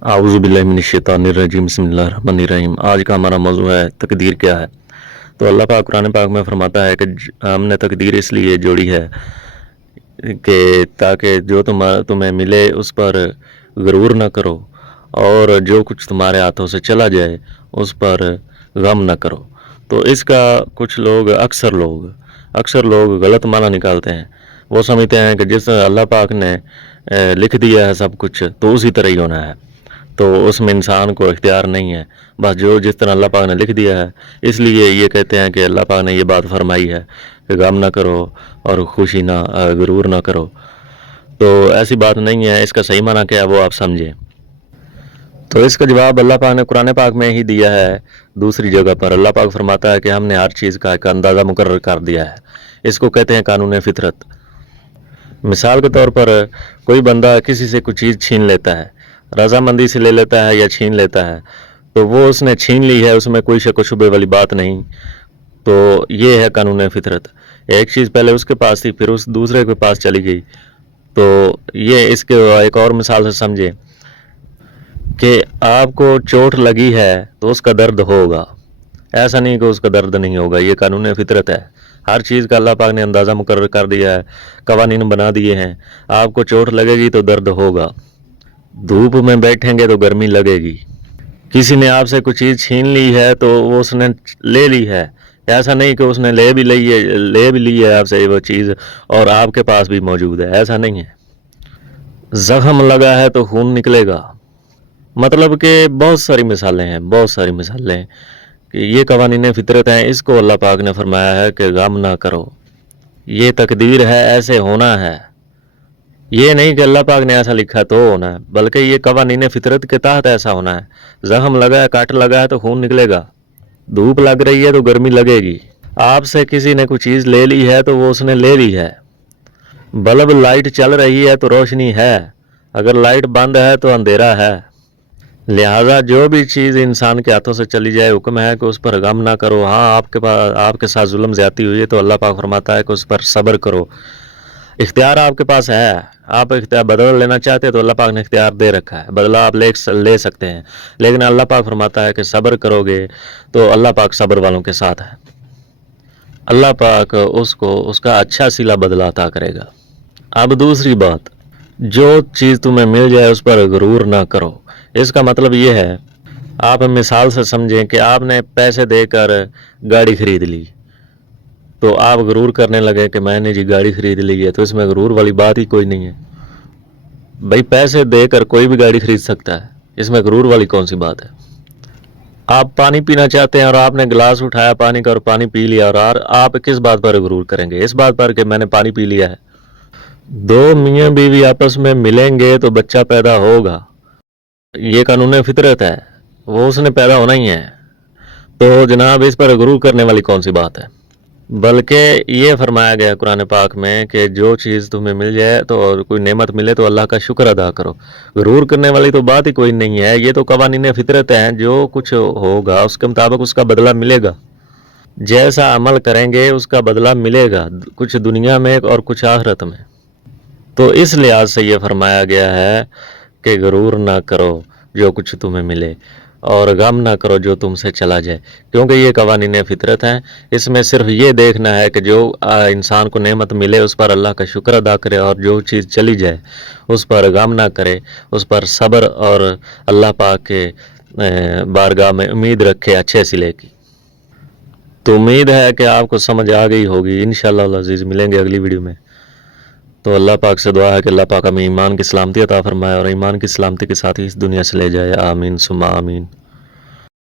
आऊज़ुबिल्लाहिमिनश्शैतानिर्रजीम बिस्मिल्लाहिर्रहमानिर्रहीम। आज का हमारा मौजू है तकदीर क्या है। तो अल्लाह पाक कुरान पाक में फरमाता है कि हमने तकदीर इसलिए जोड़ी है कि ताकि जो तुम्हें मिले उस पर गरूर न करो, और जो कुछ तुम्हारे हाथों से चला जाए उस पर गम न करो। तो इसका कुछ लोग अक्सर लोग गलत माना निकालते हैं। वो समझते हैं कि जिस अल्लाह पाक ने लिख दिया है सब कुछ तो उसी तरह ही होना है, तो उसमें इंसान को इख्तियार नहीं है। बस जो जिस तरह अल्लाह पाक ने लिख दिया है, इसलिए ये कहते हैं कि अल्लाह पाक ने ये बात फरमाई है कि गम ना करो और खुशी ना गरूर ना करो। तो ऐसी बात नहीं है। इसका सही माना क्या है वो आप समझें। तो इसका जवाब अल्लाह पाक ने कुरान पाक में ही दिया है। दूसरी जगह पर अल्लाह पाक फरमाता है कि हमने हर चीज़ का एक अंदाज़ा मुकर्रर कर दिया है। इसको कहते हैं कानून फितरत। मिसाल के तौर पर कोई बंदा किसी से कुछ चीज़ छीन लेता है, रजामंदी से ले लेता है या छीन लेता है, तो वो उसने छीन ली है, उसमें कोई शक व शुबे वाली बात नहीं। तो ये है कानून फितरत। एक चीज़ पहले उसके पास थी, फिर उस दूसरे के पास चली गई। तो ये इसके एक और मिसाल से समझे कि आपको चोट लगी है तो उसका दर्द होगा, ऐसा नहीं कि उसका दर्द नहीं होगा। ये कानून फितरत है। हर चीज़ का अल्लाह पाक ने अंदाज़ा मुकर्रर कर दिया है, कवानीन बना दिए हैं। आपको चोट लगेगी तो दर्द होगा, धूप में बैठेंगे तो गर्मी लगेगी। किसी ने आपसे कुछ चीज़ छीन ली है तो वो उसने ले ली है, ऐसा नहीं कि उसने ले भी ली है आपसे वो चीज़ और आपके पास भी मौजूद है, ऐसा नहीं है। ज़ख्म लगा है तो खून निकलेगा। मतलब कि बहुत सारी मिसालें कि ये कवानीन फितरत हैं। इसको अल्लाह पाक ने फरमाया है कि गम ना करो, ये तकदीर है, ऐसे होना है। ये नहीं कि अल्लाह पाक ने ऐसा लिखा तो होना है, बल्कि ये कवानीन फितरत के तहत ऐसा होना है। जख्म लगा है, काट लगा है तो खून निकलेगा, धूप लग रही है तो गर्मी लगेगी। आपसे किसी ने कुछ चीज़ ले ली है तो वो उसने ले ली है। बल्ब लाइट चल रही है तो रोशनी है, अगर लाइट बंद है तो अंधेरा है। लिहाजा जो भी चीज़ इंसान के हाथों से चली जाए, हुक्म है कि उस पर गम ना करो। हाँ, आपके साथ जुल्म ज़्यादती हुई है तो अल्लाह पाक फरमाता है कि उस पर सब्र करो। इख्तियार आपके पास है, आप इख्तियार बदला लेना चाहते हैं तो अल्लाह पाक ने इख्तियार दे रखा है, बदला आप ले सकते हैं। लेकिन अल्लाह पाक फरमाता है कि सब्र करोगे तो अल्लाह पाक सब्र वालों के साथ है। अल्लाह पाक उसको उसका अच्छा सिला बदला अता करेगा। अब दूसरी बात, जो चीज़ तुम्हें मिल जाए उस पर गरूर ना करो। इसका मतलब ये है, आप मिसाल से समझें कि आपने पैसे देकर गाड़ी खरीद ली, तो आप गरूर करने लगे कि मैंने जी गाड़ी खरीद ली है, तो इसमें गरूर वाली बात ही कोई नहीं है। भाई पैसे देकर कोई भी गाड़ी खरीद सकता है, इसमें गरूर वाली कौन सी बात है। आप पानी पीना चाहते हैं और आपने गिलास उठाया पानी का और पानी पी लिया, और आप किस बात पर गरूर करेंगे? इस बात पर कि मैंने पानी पी लिया है। दो मियाँ बीवी आपस में मिलेंगे तो बच्चा पैदा होगा, ये कानून फितरत है, वो उसने पैदा होना ही है। तो जनाब इस पर गरूर करने वाली कौन सी बात है। बल्कि ये फरमाया गया कुरान पाक में कि जो चीज़ तुम्हें मिल जाए तो और कोई नेमत मिले तो अल्लाह का शुक्र अदा करो। गरूर करने वाली तो बात ही कोई नहीं है। ये तो कवानीन फितरत हैं, जो कुछ होगा उसके मुताबिक उसका बदला मिलेगा। जैसा अमल करेंगे उसका बदला मिलेगा, कुछ दुनिया में और कुछ आखिरत में। तो इस लिहाज से ये फरमाया गया है कि गरूर ना करो जो कुछ तुम्हें मिले, और गम ना करो जो तुमसे चला जाए, क्योंकि ये कवानीन फितरत हैं। इसमें सिर्फ ये देखना है कि जो इंसान को नेमत मिले उस पर अल्लाह का शुक्र अदा करे, और जो चीज़ चली जाए उस पर गम ना करे, उस पर सब्र और अल्लाह पाक के बारगाह में उम्मीद रखे अच्छे सिले की। तो उम्मीद है कि आपको समझ आ गई होगी। इंशाअल्लाह अज़ीज़ मिलेंगे अगली वीडियो में। तो अल्लाह पाक से दुआ है कि अल्लाह पाक हमें ईमान की सलामती अता फरमाए और ईमान की सलामती के साथ ही इस दुनिया से ले जाए। आमीन सुम्मा आमीन।